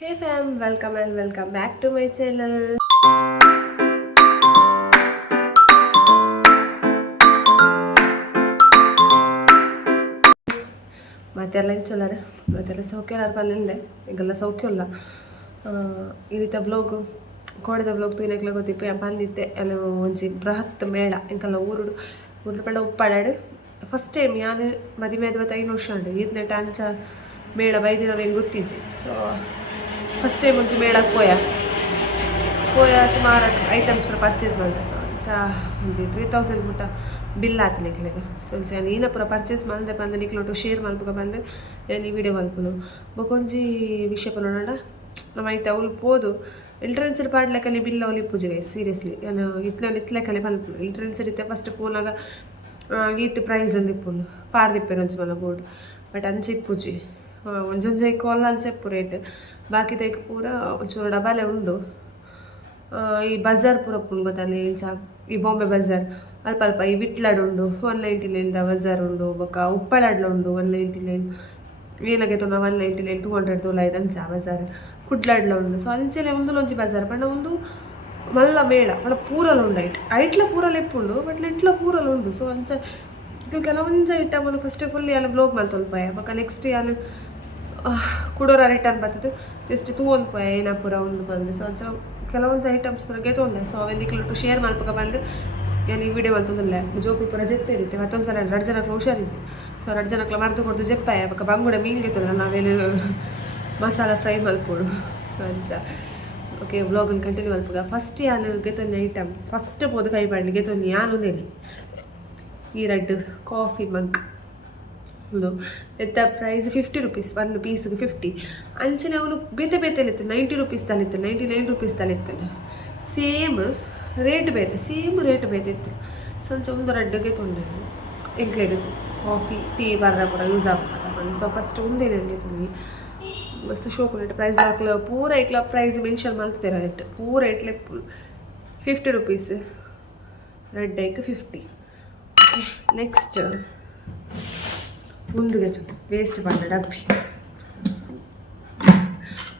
Hey fam, welcome and welcome back to my channel. ಮತ್ತೆಲ್ಲ ಇಂಚೋಲಾರ ಮತ್ತೆಲ್ಲ ಸೌಖ್ಯ ಎಲ್ಲಾರು ಬಂದಿಂದೆ ಈಗೆಲ್ಲ ಸೌಖ್ಯ ಇಲ್ಲ ಈ ರೀತಿ ಬ್ಲಾಗ್ ಕೋಡಿದ ಬ್ಲಾಗ್ ತೂನಕ್ಲ ಗೊತ್ತಿಪ್ಪ ಬಂದಿದ್ದೆ ಅಲ್ಲಿ ಒಂಜಿ ಬೃಹತ್ ಮೇಳ ಇಂಕಲ್ಲ ಊರು ಪಂಡ ಉಪ್ಪಾಡಾಡು ಫಸ್ಟ್ ಟೈಮ್ ಯಾನು ಮದುವೆ ಆದ 5 ವರ್ಷ ಉಂಡು ಈತ್ನೆಟ್ ಅಂಚ ಮೇಳ ಬೈದಿನ ಹೆಂಗೆ ಗೊತ್ತಿಜಿ ಸೊ ಫಸ್ಟ್ ಟೈಮ್ ಒಂಜಿ ಮೇಳಕ್ಕೆ ಪೋಯ ಸುಮಾರು ಐಟಮ್ಸ್ ಪೂರ ಪರ್ಚೇಸ್ ಮಾಡಿದೆ ಸೊ ಅಂಚ ಒಂಜಿ 3000 ಮುಟ್ಟ ಬಿಲ್ ಆತು ನಿಕ್ಲೆಗ್ ಸೊ ಅಂಚ ನೀನ ಪೂರ ಪರ್ಚೇಸ್ ಮಾಡಿದೆ ಬಂದು ನಿಕ್ಲೊಟ್ಟು ಶೇರ್ ಮಲ್ಪಗ ಬಂದು ನಾನು ಈ ವಿಡಿಯೋ ಮಲ್ಪುನು ಬೊಕೊಂಜಿ ವಿಷಯ ಪನೋಡ ನಮ್ಮ ಐತೆ ಅವಳು ಪೋದು ಎಂಟ್ರೆನ್ಸ್ ಪಾಡ್ಲೆಕ್ಕಲ್ಲಿ ಬಿಲ್ ಅವಲಿ ಪೂಜೆ ಸೀರಿಯಸ್ಲಿ ನಾನು ಇತ್ಲೆಕ್ಕಲ್ಲಿ ಮಲ್ಪು ಎಂಟ್ರೆನ್ಸ್ ಇರುತ್ತೆ ಫಸ್ಟ್ ಫೋನಾಗ ಈತ್ ಪ್ರೈಸ್ ಒಂದು ಇಪ್ಪುನು ಪಾರ್ದಿಪ್ಪೇನು ಒಂಚು ಮನ ಬೋರ್ಡ್ ಬಟ್ ಅಂಚೆ ಪೂಜೆ ಒಂಜೊಂಜೆ ಕೋಲ ಅಂಚೆ ಪೂರ ರೇಟ್ ಬಾಕಿ ತೈಕ್ ಪೂರ ಒಂಚೂರು ಡಬಾಲೆ ಉಂಡು ಈ ಬಜಾರ್ ಪೂರ ಪುನ್ ಗೊತ್ತಲ್ಲಿ ಇಂಚ ಈ ಬಾಂಬೆ ಬಜಾರ್ ಅಲ್ಪ ಅಲ್ಪ ಈ ವಿಟ್ಲಾಡ್ ಉಂಡು 199 ಬಜಾರ್ ಉಂಡು ಬೊಕ್ಕ ಉಪ್ಪಳಾಡ್ಲ ಉಂಡು 199 ಏನಾಗೈತು ನಾ 199 200 ತೋಲಾಯ್ತು ಅಂಚ ಬಜಾರ್ ಕುಡ್ಲಾಡ್ಲ ಉಂಡು ಸೊ ಅಂಚೆಲೆ ಒಂಜಿ ಬಜಾರ್ ಪಂಡ ಒಂದು ಮಲ್ಲ ಮೇಳ ಪಂಡ ಪೂರಲ್ ಉಂಡು ಐಟ್ಲ ಪೂರಲ್ ಎಪ್ಪುಂಡು ಬಟ್ ನೆಟ್ಲ ಪೂರಲ್ ಉಂಡು ಸೊ ಅಂಚ ಇದು ಕೆಲವೊಂದು ಐಟಮ್ ಒಂದು ಫಸ್ಟ್ ಫುಲ್ ಯಾನು ಬ್ಲಾಗ್ ಮಲ್ತೊಲ್ಪಾಯ ಬೊಕ್ಕ ನೆಕ್ಸ್ಟ್ ಯಾನು ಕುಡೋರ ರಿಟರ್ನ್ ಬರ್ತದೆ ಜಸ್ಟ್ ತೂವೊಂದು ಪೋಯ ಏನ ಪೂರ ಒಂದು ಬಂದು ಸೊ ಅಂಚ ಕೆಲವೊಂದು ಐಟಮ್ಸ್ ಪೂರ ಗೆತ್ತೊಂದೆ ಸೊ ಅವೆಲ್ಲಿಕ್ಲೊಟ್ಟು ಶೇರ್ ಮಲ್ಪಕ ಬಂದು ನಾನು ಈ ವಿಡಿಯೋ ಮಲ್ತೊಂದಿಲ್ಲ ಜೋಪು ಪೂರ ಜೆತ್ತೆ ಇರುತ್ತೆ ಮತ್ತೊಂದು ಸಲ 2 ಜನಕ್ಕೆ ಹುಷಾರಿದ್ವಿ ಸೊ 2 ಜನಕ್ಕೆ ಮರ್ದು ಕೊಡ್ದು ಜೆಪ್ಪಾಯ ಬೊಕ್ಕ ಬಂಗುಡ ಮೀನು ಗೆತ್ತಲ್ಲ ನಾವೇನು ಮಸಾಲ ಫ್ರೈ ಮಲ್ಪೋಡು ಸೊ ಅಂಚ ಓಕೆ ವ್ಲಾಗನ್ನು ಕಂಟಿನ್ಯೂ ಮಲ್ಪಗ ಫಸ್ಟ್ ಯಾನು ಗೆತ್ತೊಂದು ಐಟಮ್ ಫಸ್ಟ್ ಪೋದು ಕೈ ಪಾಡ್ಲಿ ಗೆತ್ತೊಂದು ಯಾನೊಂದೇನೆ ಈ ರೆಡ್ ಕಾಫಿ ಮಗ್ ಒಂದು ಎತ್ತ ಪ್ರೈಸ್ 50 ರೂಪೀಸ್ ಒಂದು ಪೀಸ್ಗೆ 50 ಅಂಚನೆ ಅವನು ಬೇತೆಲಿತ್ತು 90 ರೂಪೀಸ್ ತಲಿತ್ತು 99 ರೂಪೀಸ್ ತಲಿತ್ತು ಸೇಮ್ ರೇಟ್ ಬೇತಿತ್ತು ಸೊ ಅಂಚ ಒಂದು ರೆಡ್ಗೆ ತೊಂದರೆ ಎಂಕ್ಲೆಡ್ ಕಾಫಿ ಟೀ ಬರ್ರ ಪೂರ ಯೂಸ್ ಆಗ್ಬೋದು ಸೊ ಫಸ್ಟ್ ಒಂದೇ ನನಗೆ ತೊಂದು ಮಸ್ತ್ ಶೋಕು ರೇಟ್ ಪ್ರೈಸ್ ಹಾಕ್ಲ ಪೂರ ಇಟ್ಲ ಪ್ರೈಸ್ ಮೆನ್ಷನ್ ಮಾಡ್ತಿದ್ದಾರೆ ರೇಟ್ ಪೂರ ಇಟ್ಲೆ 50 ರೂಪೀಸ್ ರೆಡ್ ಐಕ್ 50 ನೆಕ್ಸ್ಟ್ ಮುಂದಿಗೆ ವೇಸ್ಟ್ ಬಂದ ಡಬ್ಬಿ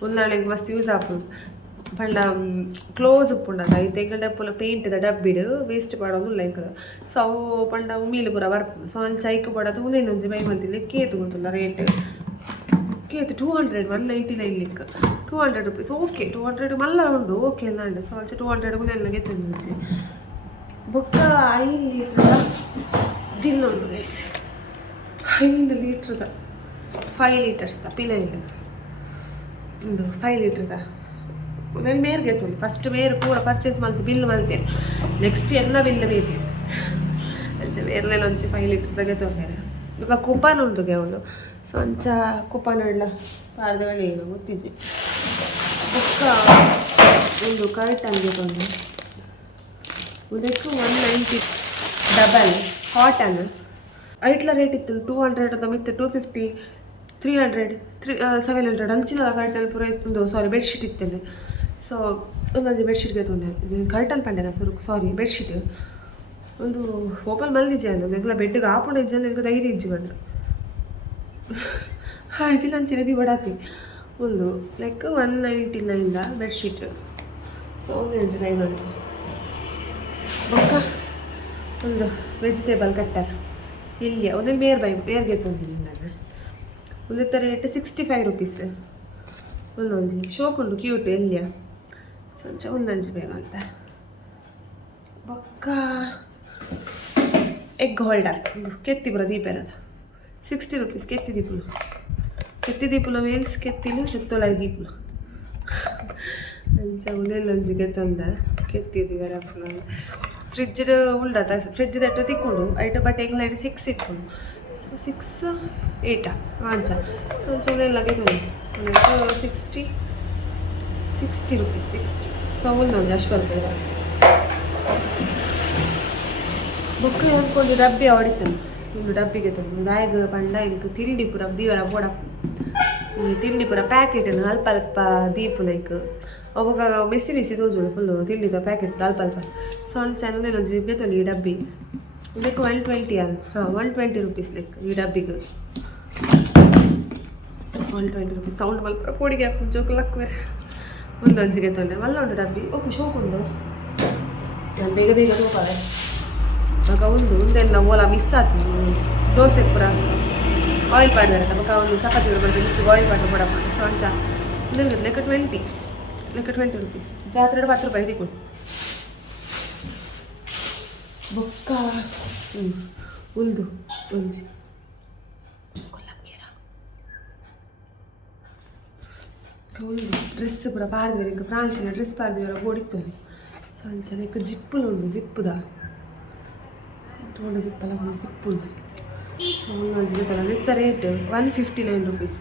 ಉನ್ನಾಳೆಗೆ ಮಸ್ತ್ ಯೂಸ್ ಆಗ್ಬೋದು ಪಂಡ ಕ್ಲೋಸ್ ಉಪ್ಪುಂಡಲ್ಲ ಐತೆ ಎಂಕಲ್ಡ ಪುಲ್ಲ ಪೇಂಟ್ದ ಡಬ್ಬಿಡು ವೇಸ್ಟ್ ಮಾಡೋದಿಲ್ಲ ಎಂಕಲ್ ಸೊ ಅವು ಪಂಡ ಮೀಲು ಪೂರ ಬರ್ಪುಂಡು ಸೊ ಅಂಚ ಐಕ್ ಪಡೋದು ಒಂದೇನೊಂಜಿ ಬೈ ಮಂತಿಲ್ಲ ಕೇತು ಗೊತ್ತಿಲ್ಲ ರೇಟ್ ಕೇತು 200 199 ಲಿಕ್ಕ 200 ರೂಪೀಸ್ ಓಕೆ 200 ಮಲ್ಲ ಉಂಡು ಓಕೆ ಅಲ್ಲ ಸೊ ಅಂಚ 200 ನೆಲ್ಲ ಗೆತ್ತೊಂದು ಬೊಕ್ಕ 5 ಲೀಟ್ರದ ದಿಲ್ಲುಂಡು ಗೈಸ್ 5 ಲೀಟ್ರದ 5 ಲೀಟರ್ಸ್ದ ಪಿಲ ಇಲ್ಲ ಒಂದು 5 ಲೀಟ್ರದ ನಾನು ಮೇರ್ ಗೆತ್ತುಂಡು ಫಸ್ಟ್ ಮೇರ್ ಪೂರ ಪರ್ಚೇಸ್ ಮಲ್ತು ಬಿಲ್ ಮಲ್ತೇನೆ ನೆಕ್ಸ್ಟ್ ಎಲ್ಲ ಬಿಲ್ ಬೇತೇನೆ ಅಂಚ ಮೇರ್ಲೆಲ್ಲ ಒಂಚಿ 5 ಲೀಟ್ರದ ಗೆತ್ತೊಂಡೇನೆ ಈಗ ಕುಪಾನ್ ಉಂಟು ಅವನು ಸೊ ಅಂಚ ಕುಪಾನ್ ಉಳ್ಳ ಪಾರ್ದ ವೇಳೆ ಏನು ಗೊತ್ತಿದ್ದೆ ಬೊಕ್ಕ ಒಂದು ಕರ್ಟನ್ ಗೆತ್ತೊಂಡು ಅದಕ್ಕೆ 190 ಡಬಲ್ ಕಾಟನ್ ಐಟ್ಲ ರೇಟ್ ಇತ್ತು 200 ಮಿತ್ತು 250 300 700 ಅಂಚಿನ ಕರ್ಟನ್ ಪೂರ ಇತ್ತು ಸಾರಿ ಬೆಡ್ಶೀಟ್ ಇತ್ತೇನೆ ಸೊ ಒಂದೊಂದು ಬೆಡ್ಶೀಟ್ಗೆ ತೊಂಡೆ ಕರ್ಟನ್ ಪಂಡೆನ ಸಾರಿ ಬೆಡ್ಶೀಟ್ ಒಂದು ಓಪನ್ ಮಲ್ದಿಜ್ಜೆ ಅಲ್ಲ ನೆಗ್ಲ ಬೆಡ್ಗೆ ಹಾಕೊಂಡು ಇಜ್ಜ ನನಗೆ ಧೈರ್ಯ ಇಜ್ಜಿ ಬಂದರು ಇಜ್ಜಿಲ್ಲ ಅಂಚಿನದಿ ಬಡಾತಿ ಒಂದು ಲೈಕ್ 199 ಬೆಡ್ಶೀಟ್ ಸೊ ಒಂದು ಟ್ರೈ ಮಾಡಿದೆ ಬೊಕ್ಕ ಒಂದು ವೆಜಿಟೇಬಲ್ ಕಟ್ಟರ್ ಇಲ್ಲಿಯ ಒಂದೊಂದು ಬೇರ್ಗೆ ತೊಂದಿದ್ದೀನಿ ನಾನು ಒಂದು ರೇಟ್ 65 ರೂಪೀಸ್ ಒಂದೊಂದು ಶೋಕುಂಡು ಕ್ಯೂಟ್ ಎಲ್ಲಿಯ ಸಂಚ ಒಂದಂಜು ಬೇಕಂತ ಬೊಕ್ಕ ಎಗ್ ಹೋಲ್ಡರ್ ಒಂದು ಕೆತ್ತಿಪುರ ದೀಪೇನದು 60 ರೂಪೀಸ್ ಕೆತ್ತಿ ದೀಪುನ ಮೀನ್ಸ್ ಕೆತ್ತಿನ ಹೆತ್ತೊಳಗೆ ದೀಪನ ಅಂಚ ಒಂದೆಲ್ಲೊಂಜಿ ಕೆತ್ತೊಂದ ಕೆತ್ತಿದ್ದೀವರ ಫ್ರಿಜ್ ಉಂಡತ ಫ್ರಿಜ್ ದಟ್ಟು ತಿಕ್ಕೊಂಡು ಐಟ ಬಟ್ ಎಂಗ್ಲೈಟ್ 6 ಇಟ್ಕೊಂಡು ಸೊ 6 8 ಅಂಚ ಸೊ ಒಂಚ ಒಂದೆಲ್ಲ ಗೆತ್ತೊಂದು 60 ರೂಪೀಸ್ 60 ಸೊ ಒಂದೊಂದು ಅಷ್ಟು ಬರ್ಬೋದು ಬುಕ್ ಅಂದ್ಕೊಂಡು ಡಬ್ಬಿ ಹೊಡಿತಾನೆ ಒಂದು ಡಬ್ಬಿಗೆ ತಂದು ಬ್ಯಾಗ್ ಪಂಡ ಇಂಕ ತಿಂಡಿ ಪೂರ ದೀವರ ಬೋಡ ಈ ತಿಂಡಿ ಪೂರ ಪ್ಯಾಕೆಟ್ ಅಲ್ಪ ಅಲ್ಪ ದೀಪು ಲೈಕ್ ಅವಾಗ ಬಿಸಿ ತೋಜು ಫುಲ್ಲು ತಿಂಡಿದ ಪ್ಯಾಕೆಟ್ ಅಲ್ಪ ಸೊ ಅಂಚ ಒಂದೇನೊಂದು ಗೆತ್ತೊಂದು ಈ ಡಬ್ಬಿ ಇದಕ್ಕೆ 120 120 ರೂಪೀಸ್ ಲೈಕ್ ಈ ಡಬ್ಬಿಗೆ ಒನ್ 20 ರುಪೀಸ್ ಸೌಂಡ್ ಮಲ್ಪ ಪೋಡಿಗೆ ಜೋಕಲಕ್ಕ ಬೇರೆ ಒಂದು ಅಂಜಿಗೆ ತೊಂಡೆ ಮಲ್ಲ ಉಂಟು ಡಬ್ಬಿ ಓಕೆ ಶೋಕ್ ಉಂಟು ನಾನು ಬೇಗ ಬೇಗ ತಗೋಪಾರೆ ಮಗ ಒಂದೆಲ್ಲ ಓಲ ಮಿಸ್ ಆಯ್ತು ದೋಸೆ ಪೂರ ಆಯಿಲ್ ಪಾಡ್ದಾರೆ ಮಗ ಒಂದು ಚಪಾತಿ ಬರ್ತದೆ ಆಯಿಲ್ ಪಾಡ್ದು ಕೊಡಪ್ಪ ಸಾಂಚ ಲೆಕ್ಕ 20 ರುಪೀಸ್ ಜಾತ್ರೆ 10 ರೂಪಾಯಿ ತಿಕ್ಕೊಂಡು ಬೊಕ್ಕ ಉಲ್ದು ಒಂಜಿ ಉಲ್ದು ಡ್ರೆಸ್ ಪೂರ ಪಾಡ್ದಿವರೆ ಈಗ ಪ್ರಾಂಶಿನ ಡ್ರೆಸ್ ಪಾಡ್ದಿವರ ಓಡಿತ್ತವೆ ಸಂಚ ನೆಕ್ಕ ಜಿಪ್ಪುಲು ಉಂಡು ಜಿಪ್ಪುದ ತಗೊಂಡು ಜಿಪ್ಪಲ್ಲ ಒಂದು ಜಿಪ್ಪು ಉಂಡು ಸೊ ಒಂದು ಗೊತ್ತಲ್ಲ ವಿತ್ ರೇಟ್ 159 ರುಪೀಸ್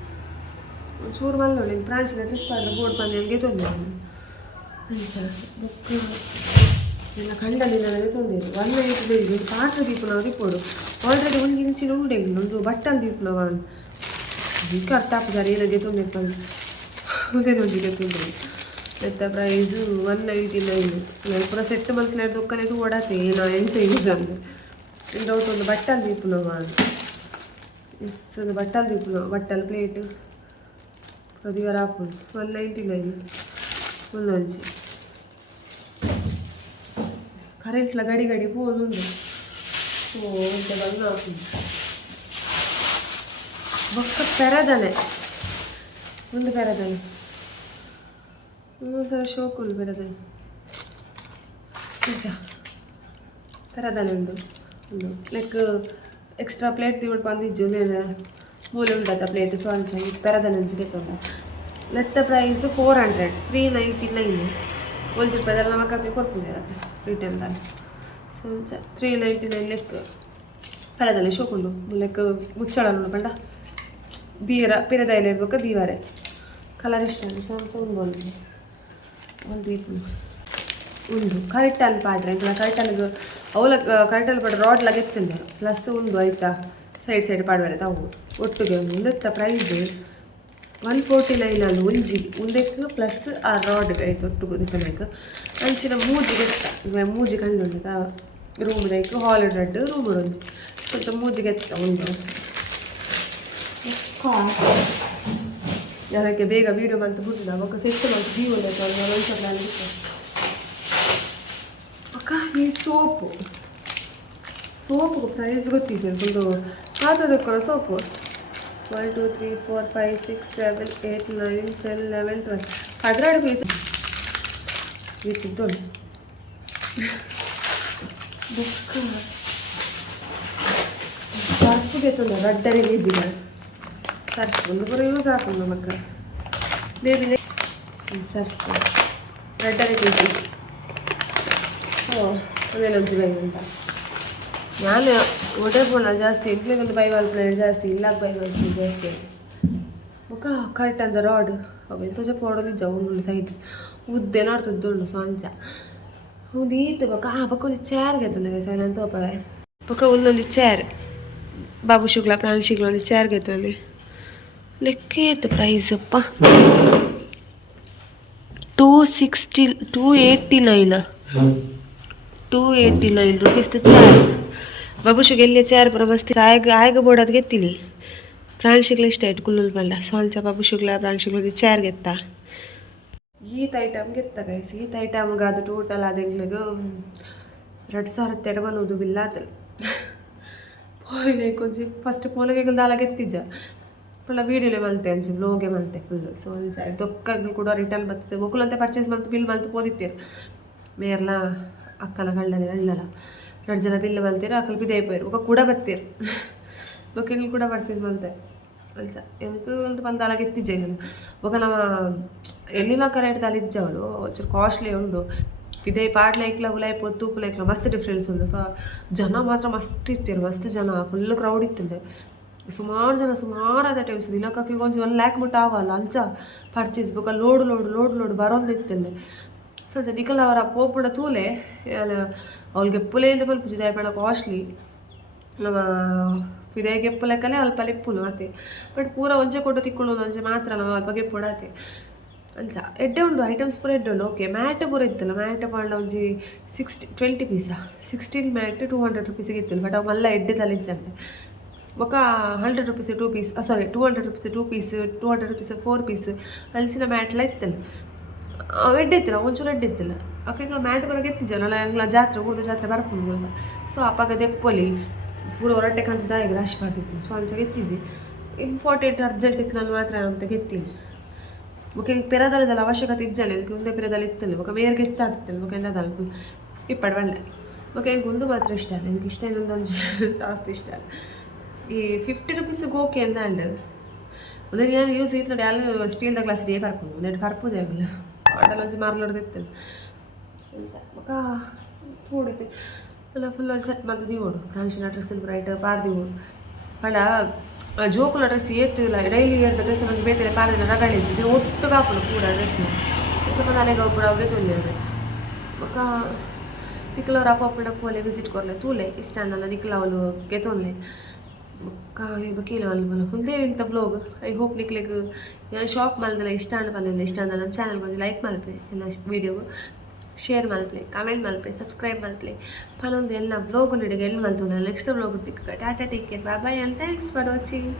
ಚೂರು ಮಲ್ಲ ನೋಡಿ ಪ್ರಾಂಶಿನ ಡ್ರೆಸ್ ಪಾಡ್ದ ಬೋರ್ಡ್ ಬಂದು ನನಗೆ ತೊಂದರೆ ಅಂಚ ಬುಕ್ ಎಲ್ಲ ಕಂಡಲ್ಲಿ ನನಗೆ ತೊಂದರೆ 180 ಪಾತ್ರ ದೀಪ ನಾವು ದಿಪ್ಪೋಡು ಆಲ್ರೆಡಿ ಒಂದು ಇಂಚಿನ ಉಂಡೆ ಒಂದು ಬಟ್ಟಲು ದೀಪ ನಾವು ಈಗ ಅರ್ಥ ಆಗ್ತದಾರೆ ಏನಾಗೆ ತೊಂದರೆ ಬಂದು ಉದೇನೊಂದಿಗೆ ತೊಂದರೆ ಎತ್ತ ಪ್ರೈಸು 199 ಪೂರ ಸೆಟ್ ಮಲ್ಕಲ ದೊಕ್ಕನೆದು ಓಡಾತೆ ಏನೋ ಎಂಚ ಯೂಸ್ ಅಂದ್ರೆ ಡೌಟ್ ಒಂದು ಬಟ್ಟಲು ದೀಪ ನಾವು ಎಸ್ ಒಂದು ಬಟ್ಟಲು ದೀಪ ನಾವು ಬಟ್ಟಲು ಪ್ಲೇಟ್ ಪ್ರತಿವಾರ ಹಾಕೊಂಡು 199 ಒಂದೊಂಜಿ ಕರೆಂಟ್ಲ ಗಡಿ ಪೋದುಂಡು ಓ ಅಂತ ಬಂದು ಹಾಕೊಂಡು ಬೊಕ್ಕ ಪೆರದನೆ ಒಂದು ಪೆರದನೆ ಒಂಥರ ಶೋಕ್ ಉಂಟು ಪೆರದನೆ ನಿಜ ಪೆರದನೆ ಉಂಟು ಒಂದು ಲೈಕ್ ಎಕ್ಸ್ಟ್ರಾ ಪ್ಲೇಟ್ ತಿಂಗಳು ಬಂದಿಜ್ಜು ಮೇಲೆ ಮೂಲೆ ಉಂಟದ ಪ್ಲೇಟ್ ಸೊ ಅಂಚ ಪೆರದನೆ ಒಂಜಿಗೆ ತೊಂದ ಲೆತ್ತ ಪ್ರೈಸ್ 399 ಒಂದು ರೂಪಾಯಿದಲ್ಲಿ ನಮಗೆ ಹಾಕಿ ಕೊಡ್ಕೊಂಡಿರತ್ತೆ ರಿಟೇಲ್ದಲ್ಲಿ ಸೊ ಅಂಚ 399 ಲೆಕ್ಕ ಪೆರದಲ್ಲಿ ಶೋಕ್ ಉಂಟು ಲೆಕ್ಕ ಮುಚ್ಚಳ ಉಂಟು ಪಂಡ ದೀರ ಪಿರದಾಯಿಲೆ ಇರ್ಬೇಕು ದೀವಾರೆ ಕಲರ್ ಇಷ್ಟ ಸೊ ಅಂಚ ಒಂದು ದೀಪ ಒಂದು ಕರೆಕ್ಟಲ್ಲಿ ಪಾಡ್ರೆ ಇಲ್ಲ ಕರೆಕ್ಟಲ್ಲಿ ಅವಲ ಕರೆಕ್ಟಲ್ಲಿ ಪಾಡ್ರೆ ರಾಡ್ಲಾಗ ಎತ್ತಿಲ್ಲ ಪ್ಲಸ್ ಒಂದು ಆಯ್ತಾ ಸೈಡ್ ಪಾಡ್ಬೇರೆ ತಾವು ಒಟ್ಟಿಗೆ ಒಂದು ಎತ್ತ ಪ್ರೈಸ್ 149 ಅಲ್ಲಿ ಒಂದಕ್ಕೆ ಪ್ಲಸ್ ಆ ರಾಡ್ಗೆ ಆಯ್ತು ಒಟ್ಟು ದಿಕ್ಕನಾಗ ಅಂಚಿನ ಮೂಜಿಗೆ ಎತ್ತ ಮೂಜಿ ಕಂಡು ಉಂಟು ರೂಮ್ ದೈಕು ಹಾಲ್ ರೆಡ್ ರೂಮ್ ಒಂಜಿ ಕೊಂಚ ಮೂಜಿಗೆ ಎತ್ತ ಒಂದು ಯಾರಕ್ಕೆ ಬೇಗ ವೀಡಿಯೋ ಬಂತು ಬಿಟ್ಟಿಲ್ಲ ಅವಾಗ ಸೆಟ್ ಬಂತು ದೀವ ಅಕ್ಕ ಈ ಸೋಪು ಪ್ರೈಸ್ ಗೊತ್ತಿದೆ ಒಂದು ಮಾತಾಡೋಕ್ಕೋ ಸೋಪು 1 2 3 4 5 6 7 8 9 10 11 12 16 ಪೀಸ್ ಇತ್ತು ಬುಕ್ ಸರ್ಫ್ಗೆ ತೊಂದರೆ ರಡ್ಡರಿ ಗೇಜಿಗೆ ಸರ್ಫ್ ಒಂದು ಪೂರ ಯೂಸ್ ಹಾಕೊಂಡು ಮಕ್ಕ ಬೇಬಿ ಸರ್ಫ್ ರಡ್ಡರಿ ಗೇಜಿ ಅದೇನೊಂದು ಬೈ ಅಂತ ನಾನು ಒಡೆ ಬೋನ ಜಾಸ್ತಿ ಇಂಟ್ಲಿಗೊಂದು ಬೈವಾಲ್ ಪ್ಲೇಟ್ ಜಾಸ್ತಿ ಇಲ್ಲಾಗ ಬೈವಾಲ್ ಪ್ಲೇಟ್ ಜಾಸ್ತಿ ಮುಖ ಕರೆಕ್ಟ್ ಅಂದ ರಾಡ್ ಅವು ಎಂತ ಪೌಡರ್ ಇಜ್ಜ ಉಂಡು ಸೈಡ್ ಉದ್ದೆ ನಾಡ್ತದ್ದು ಸಾಂಚ ಒಂದು ಈತು ಬಕ್ಕ ಬಕ್ಕೊಂದು ಚೇರ್ಗೆ ಎತ್ತಲ್ಲ ಸೈನ್ ಅಂತ ಬಕ್ಕ ಒಂದೊಂದು ಚೇರ್ ಬಾಬು ಶುಕ್ಲ ಪ್ರಾಣಿ ಶುಕ್ಲ ಒಂದು ಚೇರ್ಗೆ ಎತ್ತಲ್ಲಿ ಲೆಕ್ಕ ಇತ್ತು ಪ್ರೈಸ್ ಅಪ್ಪ 289 ರುಪೀಸ್ ಚೇರ್ ಬಾಬು ಶುಗ್ ಎಲ್ಲಿ ಚೇರ್ ಪೂರ ಮಸ್ತಿ ಆಯ್ಗ ಬೋರ್ಡ್ ಗೆತ್ತೀನಿ ಪ್ರಾಣಿ ಶುಕ್ಲ ಇಷ್ಟ ಆಯ್ತು ಕುಲ್ಲುಲ್ ಪಂಡ ಸಾಂಚ ಬಾಬು ಶುಕ್ಲ ಪ್ರಾಣಿ ಶುಕ್ಲ ಚೇರ್ ಗೆತ್ತ ಈತ ಐಟಮ್ ಗೆತ್ತ ಗೈಸ್ ಈತ ಐಟಮ್ಗೆ ಅದು ಟೋಟಲ್ ಅದೆಂಗ್ಲಿಗೆ 2000 ಬಂದು ಬಿಲ್ಲ ಆತಲ್ಲ ಪೋಯ್ಲೆ ಕೊಂಚಿ ಫಸ್ಟ್ ಫೋನಿಗೆ ದಾಲ ಗೆತ್ತಿಜ್ಜ ಫುಲ್ಲ ವೀಡಿಯೋಲೆ ಮಲ್ತೆ ಅಂಚೆ ಬ್ಲೋಗೆ ಮಲ್ತೆ ಫುಲ್ಲು ಸೊ ಒಂದು ದೊಕ್ಕಗಳು ಕೂಡ ರಿಟರ್ನ್ ಬರ್ತದೆ ಒಕ್ಕಲಂತೆ ಪರ್ಚೇಸ್ ಮಲ್ತು ಬಿಲ್ ಮಲ್ತು ಪೋದಿತ್ತೀರು ಮೇರ್ಲ ಅಕ್ಕಲ ಗಂಡನೆ ಅಣ್ಣಲ 2 ಜನ ಬಿಲ್ ಮಲ್ತೀರು ಅಕ್ಕಲು ಬಿದೆ ಪೋಯ್ರು ಒಕ್ಕ ಕೂಡ ಬತ್ತೀರು ಒಕ್ಕಗಳು ಕೂಡ ಪರ್ಚೇಸ್ ಮಲ್ತೆ ಅಲ್ಸ ಎಂಕು ಒಂದು ಬಂದಾಲ ಗೆತ್ತಿಜ್ಜೆ ನಾನು ಒಕ್ಕ ನಮ್ಮ ಎಲ್ಲಿನ ಕರೆಕ್ಟ್ ಅಲ್ಲಿಜ್ಜವಳು ಒಂಚೂರು ಕಾಸ್ಟ್ಲಿ ಉಂಡು ಇದೇ ಪಾಟ್ಲ ಐಕ್ಲ ಉಲಾಯ್ಪು ತೂಪುಲ ಐಕ್ಲ ಮಸ್ತ್ ಡಿಫ್ರೆನ್ಸ್ ಉಂಡು ಸೊ ಜನ ಮಾತ್ರ ಮಸ್ತ್ ಇರ್ತೀರು ಮಸ್ತ್ ಜನ ಫುಲ್ ಕ್ರೌಡ್ ಇತ್ತಿಂದೆ ಸುಮಾರು ಜನ ಸುಮಾರಾದ ಟೈಮ್ಸ್ ದಿನಕ್ಕೆ ಒಂಚು 1 ಲ್ಯಾಕ್ ಮುಟ್ಟ ಆವಲ್ಲ ಅಂಚ ಪರ್ಚೇಸ್ ಬೇಕಾ ಲೋಡ್ ಬರೋದು ಇತ್ತಲ್ಲೇ ಸಂಜೆ ನಿಖಲ್ ಅವರ ಪೋಪುಡ ತೂಲೆ ಅವಳಿಗೆ ಪುಲೆಯಿಂದ ಪಲ್ಪುಜಿದೆ ಬೇಡ ಕಾಸ್ಟ್ಲಿ ನಮ್ಮ ಇದೇ ಗೆಪ್ಪು ಲೆಕ್ಕನೇ ಅಲ್ಪ ಲಿಪ್ಪುನು ಆತೆ ಬಟ್ ಪೂರ ಒಂಚೆ ಕೊಟ್ಟು ತಿಕ್ಕೊಂಡು ಒಂಚೆ ಮಾತ್ರ ನಾವು ಅಲ್ಪ ಗೆಪ್ಪು ಆತೆ ಅಂಚ ಎಡ್ಡೆ ಉಂಡು ಐಟಮ್ಸ್ ಪೂರ ಎಡ್ಡೆ ಉಂಡು ಓಕೆ ಮ್ಯಾಟ್ ಪೂರ ಇತ್ತಲ್ಲ ಮ್ಯಾಟ್ ಪಾಂಡ ಒಂಜಿ 20 ಪೀಸಾ 16 ಮ್ಯಾಟ್ 200 ರುಪೀಸಿಗೆ ಇತ್ತು ಬಟ್ ಅವು ಮಲ್ಲ ಎಡ್ಡೆ ತಲಿಜ್ಜಂಡೆ ఒక 100 రూపీస్ 2 పీస్ ಸಾರಿ 200 రూపీస్ 2 పీಸ್ 200 రూపీಸ್ 4 పೀಸ್ ಹಲ್ಚಿನ ಮ್ಯಾಟ್ಲ ಇತ್ತಲ್ಲ ಎಡ್ಡೆತ್ತಿಲ್ಲ ಒಂಚೂರು ಎಡ್ಡೆತ್ತಿಲ್ಲ ಅಕ್ಕ ಮ್ಯಾಟ್ ಬರೋಕೆ ಎತ್ತಿಜಲ್ಲ ಎಲ್ಲ ಜಾತ್ರೆ ಊರ್ದ ಜಾತ್ರೆ ಬರ್ಕೊಂಡು ಸೊ ಅಪ್ಪಾಗ ದೆಪ್ಪೊಲಿ ಪೂರ ಹೊರಟೆ ಕಂತದ ಈಗ ರಾಶಿ ಮಾಡ್ತಿತ್ತು ಸೊ ಅಂಚಾಗ ಎತ್ತಿಜಿ ಇಂಪಾರ್ಟೆಂಟ್ ಅರ್ಜೆಂಟ್ ಇತ್ತು ನಾನು ಮಾತ್ರ ಅಂತ ಗೆತ್ತಿಲ್ಲ ಓಕೆ ಪೆರದಲ್ಲದಲ್ಲ ಅವಶ್ಯಕತೆ ಇಜ್ಜಲ್ಲ ಇದಕ್ಕೆ ಮುಂದೆ ಪೆರದಲ್ಲಿ ಇತ್ತಲ್ಲ ఒక ಮೇರ್ಗೆ ಎತ್ತಾಗ್ತಿಲ್ಲ ಓಕೆ ಎಂದಲ್ಲ ಇಪ್ಪಡು ಬಂಡೆ ಓಕೆ എനിക്ക് ಒಂದು ಮಾತ್ರ ಇಷ್ಟ ಅಲ್ಲ എനിക്ക് ಇಷ್ಟ ಇನ್ನೊಂದು ಜಾಸ್ತಿ ಇಷ್ಟ ಅಲ್ಲ ಈ 50 ರೂಪೀಸಿಗೆ ಓಕೆ ಅಂದಾಂಡು ಒಂದೇ ನಾನು ಯೂಸ್ ಇತ್ತು ನೋಡಿ ಅಲ್ಲಿ ಸ್ಟೀಲ್ದ ಗ್ಲಾಸ್ ಇದೇ ಬರ್ಬೋದು ಒಂದೆರಡು ಬರ್ಬೋದೇ ಆಗಲ್ಲ ಆಡಲ್ಲ ಒಂಚು ಮಾರ್ಲಾಡ್ದಿತ್ತು ಮಗ ತೋಡಿತು ಎಲ್ಲ ಫುಲ್ ಒಂದು ಸೆಟ್ ಮಾಡ್ತಿದ್ವಿ ಓಡು ಫ್ರಾನ್ಸಿನ ಡ್ರೆಸ್ ಬ್ರೈಟ್ ಪಾರ್ದಿ ಓಡು ಪಂಡ ಜೋಕುಲ ಡ್ರೆಸ್ ಏತ್ತಿಲ್ಲ ಡೈಲಿ ಏರ್ದ ಡ್ರೆಸ್ ನಮಗೆ ಬೇರೆ ಪಾರ್ದಿನ ರಗಡಿಸಿ ಒಟ್ಟು ಕಾಪಲು ಪೂರ ಡ್ರೆಸ್ನ ಸ್ವಲ್ಪ ನನಗೆ ಒಬ್ಬರು ಅವೇ ತೊಂದರೆ ಮಗ ನಿಕ್ಲವ್ರು ಅಪ್ಪ ಪೋಲೆ ವಿಸಿಟ್ ಕೊರ್ಲೆ ತೂಲೆ ಇಷ್ಟ ಅನ್ನಲ್ಲ ನಿಕ್ಲವಲು ಗೆತೊಂದೆ ಕೇಳ ಅಲ್ವಲ್ಲ ಮುಂದೆ ಇಂಥ ಬ್ಲಾಗ್ ಐ ಹೋಪ್ ನಿಕ್ಲಿಗೆ ನಾನು ಶಾಪ್ ಮಲ್ದಲ್ಲ ಇಷ್ಟ ಬಂದಿಲ್ಲ ಇಷ್ಟ ನನ್ನ ಚಾನಲ್ಗೆ ಒಂದು ಲೈಕ್ ಮಲ್ಪೆ ಎಲ್ಲ ವೀಡಿಯೋಗು ಶೇರ್ ಮಲ್ಪೆ ಕಮೆಂಟ್ ಮಲ್ಪೆ ಸಬ್ಸ್ಕ್ರೈಬ್ ಮಲ್ಪೆ ಪಲೊಂದು ಎಲ್ಲ ಬ್ಲಾಗ್ ನಡಿಗೆ ಎಲ್ಲಿ ಮಲ್ತು ನೆಕ್ಸ್ಟ್ ಬ್ಲಾಗ್ ತಿಕ್ಕ ಟಾಟಾ take care bye and thanks for watching.